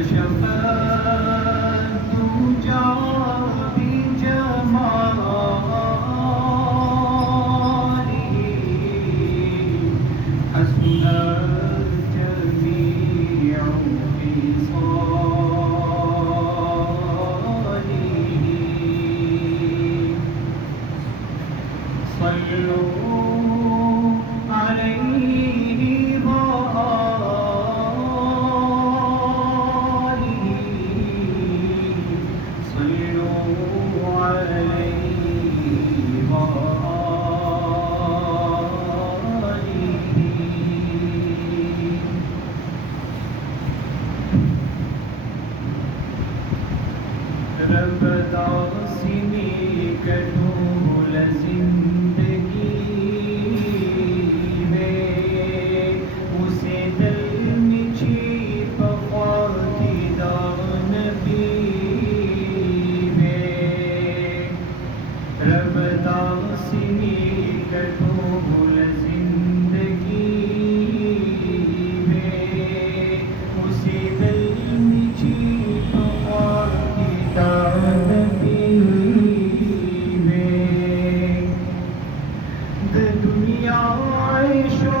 कशफत दूजा बिजमालिही हसनत जमीउ खिसालिही सल्लू अलैहि व आलिही सल्लू अलैहि व आलिही रब दासिनी कटूल जिंदगी में उसे दिल मिची बख्वाती दान में रब दासिनी कटूल जिंदगी में उसे दिल मिची बख्वाती दान में दुनिया शो